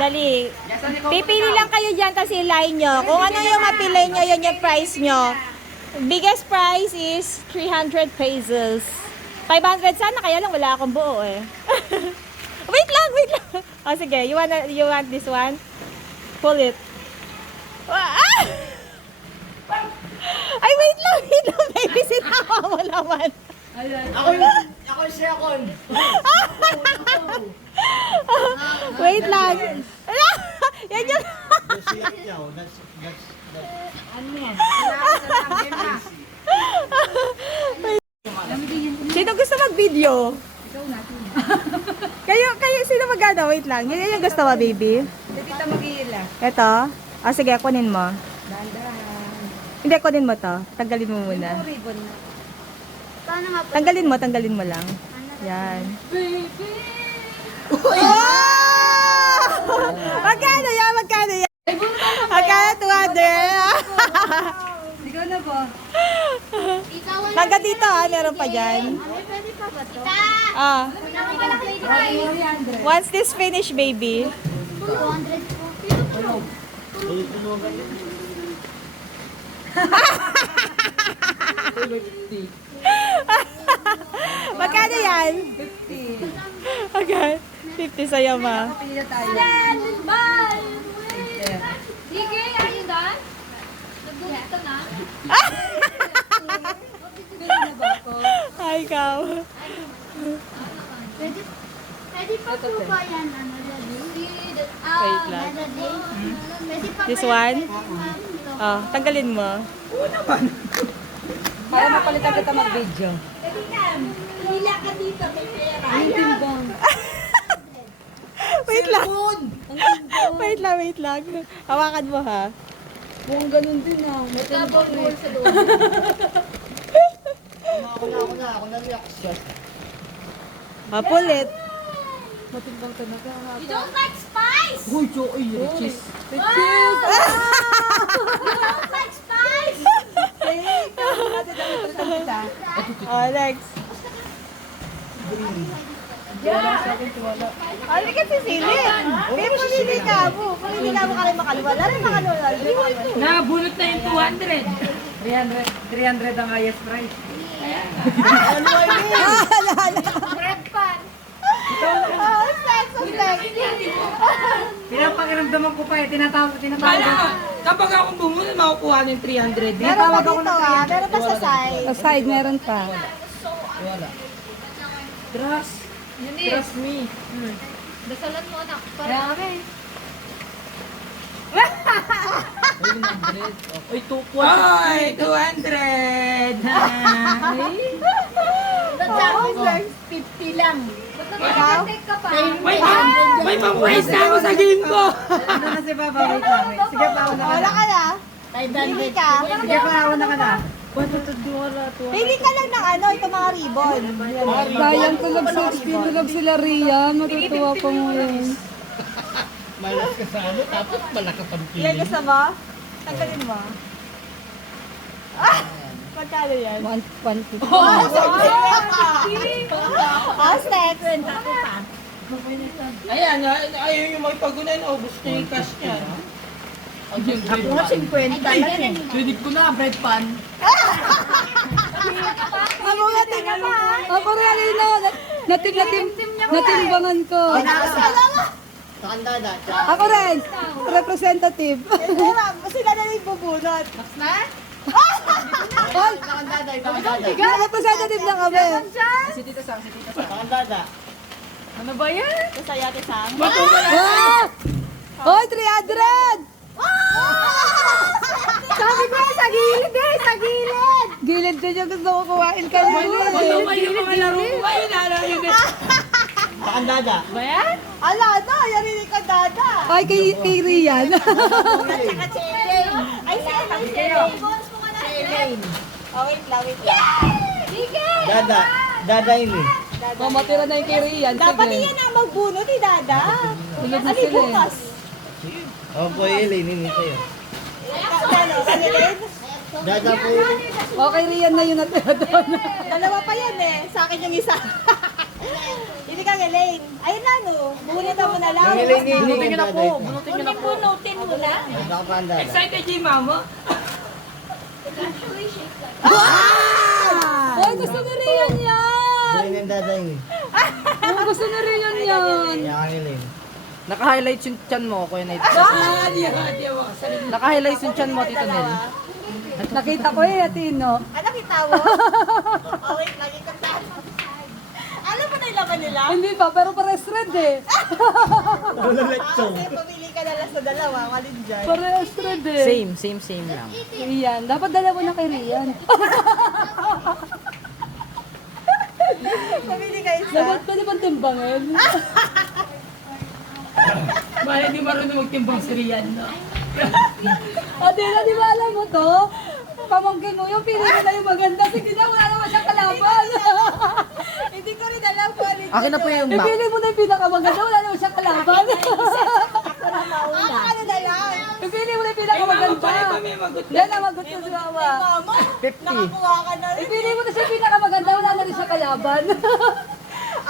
Dali. Pipili lang kayo dyan kasi line nyo. Kung ano yung mapili nyo, yun yung price nyo. Biggest price is 300 pesos. 500 sana, kaya lang wala akong buo eh. Wait lang. Oh, sige, you want this one? Pull it. Ah! Ay, wait lang, baby, sinawa mo naman. Ako siya kon. Wait lang. Yan yung... Sino gusto mag-video? Kayo, sino mag-ano? Wait lang. Yan yung gusto mo, baby? Tita mag-iila. Ito? Ah, sige, kunin mo. Hindi, kunin mo to. Tanggalin mo muna. Ribbon na. Tanggalin mo lang. Yan. Oh! Magkano yan? Magkano 200? Ikaw na po. Hanggang dito meron pa dyan. Pwede pa ba to? Ah. 300. Once this finish, baby. 200 po. Magkano yan? 50. Okay. 50 sa'yo, ma. Pili na tayo. Bye! Sige, are you done? Nag-book ka na? Pili na ba ako? Ay, ikaw. Pwede pa po ba yan? Ano, daddy? Wait lang. Daddy? Pwede pa This ba one? yan? Ito. Oh, tanggalin mo. Para mapalitan kita mag-video. Hila ka dito, may pera. Ang timbang. Wait lang. Wait lang. Hawakan mo, ha. Kung ganun din ah. Tapos mo sa doon. Ako na reaction. Pull it. Matimbang talaga. You don't like spice? Uy, choy, cheese. You don't like spice? Oh, next. Ano kasi sili? Hindi mo pumili ka mo. Pumili ka mo ka rin makaliwa. Lalo makaliwa. Nabunot na yung 200. 300 ang highest price. Bread pan. Pinapakiramdaman ko pa eh. Tinatawag. Kapag ako bumunod, makukuha ng 300. Meron pa dito, ha? Meron pa sa side. Sa side, meron pa. Trust me. Dasalan mo anak. Marami. Ay, 200! Nagsabi 50 lang. Ba't nag-take ka pa? May pang-price na ako sa game ko! Ano na si Papa? Wait lang. Wait. Sige, pauna ka Wala na. ka na. Pili ka. Sige, pauna ka na. Pili ka lang ng ano, itong mga ribbon. Sayang tulog sila Ria. Matutuwa ko ngayon. Malas ka sa ano, tapos malaka pang Ilan gusto mo? Tanggalin mo. Ah! Magkano yan? 150. Next. Ayan, ayaw yung magpagunay, naubos na yung cash niya. Ako nga 50 lang eh. Credit ko na, bread pan. Ako nga, taga pa. Ako rin natimbangan ko. Takandada. Ako rin, representative. Hindi, ma'am. Sila na yung bubunot. Takandada, takandada. Representative lang kami. Takandada. Ano ba yan? Kasaya, Tisang. Ah! Hoy, 300! Sabi ko, sa gilid eh, sa gilid. Gilid din yung gusto ko kuhain ka Ano ba yung mga laro ko? Ay, nalarin na. Takandada. Ba yan? Ala, ano? Yarinig ka, dada. Ay, kay Rian. Saka Chile. Ay, Chile. Oh, wait lang. Sige. Dada. Dada ini. Mamatira na yung kay Rian. Dapat yan ang magbunot eh, dada. Tulog na Ano sila eh. bukas? Opo, Eileen, ini sa'yo. Kanilin? Dada po yun. Okay, Rian na yun natira doon. Dalawa pa yan eh. Sa akin yung isa. Pili ka, Elaine. Ayun na, no. Bunutin mo na lang. Yung ilang ni Bunutin nyo na po. Bunutin nyo na po. Bunutin mo na. Nakapanda. Excited yung mama? Ay, gusto ni Rian yan! Buhay ng daday. Oh, gusto ni Rian yan! Yakangilin. Naka-highlights yung chan mo, Kuya Nate. Di ako. Naka-highlights yung chan mo, Tito Nel. Nakita ko eh, Atino. Ano kita mo? Oh, wait, lagi ka tayo. Alam mo na yung laman nila? Hindi pa, pero pares red eh. Wala lechong. Kasi pumili ka na lang sa dalawa. Walin dyan. Pares red eh. Same lang. Rian, dapat dalawa na kay Rian. Pumili ka isa. Dapat pwede bang timbangin? Mahal, hindi marunong magtimbang si Rian, no? Adela, di ba alam mo to? Pamangkin mo, yung pili mo na yung maganda. Sige na, wala naman siyang kalaban. Hindi ko rin alam kung ano Akin na po yung back. Ipili mo na yung pinakamaganda, wala naman siyang kalaban. ano na lang. Ipili mo na yung Ay, mama pinakamaganda. pa rin kami magot. Yan ang magot ko si Mama. Mama, nakakuha ka na rin. Ipili mo na siya yung pinakamaganda, wala na rin siya kalaban.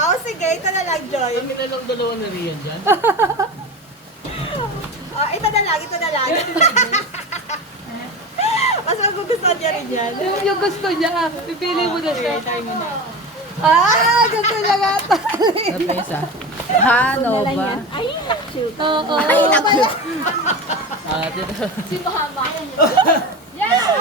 Oh, sige, ito na lang, Joy. Kami na lang dalawa na riyan dyan. Oh, ito na lang, ito na lang. Mas magugustuhan niya rin yan. Yung gusto niya, ipili mo na siya. Ah, gusto niya nga Ano pa isa? Ano ba? Ay, cute. Oo. Ay, naku. Ah, Tito. Yeah,